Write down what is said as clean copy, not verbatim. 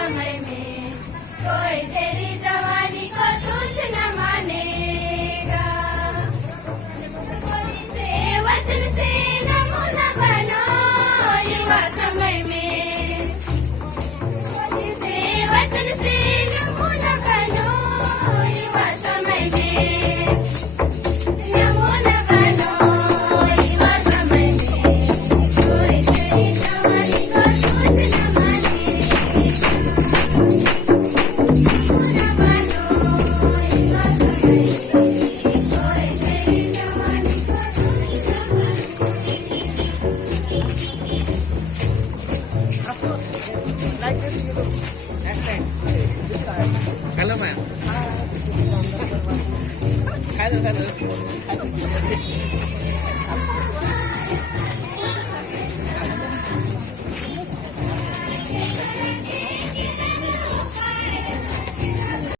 समय में कोई तेरी जवानी को तुझ न मानेगा। से वचन से नमूना बनो युवा समय में, से वचन से नमूना बनो युवा समय में, नमूना बनो युवा समय में, कोई तेरी जवानी को तुझ न Hello, man. Hello.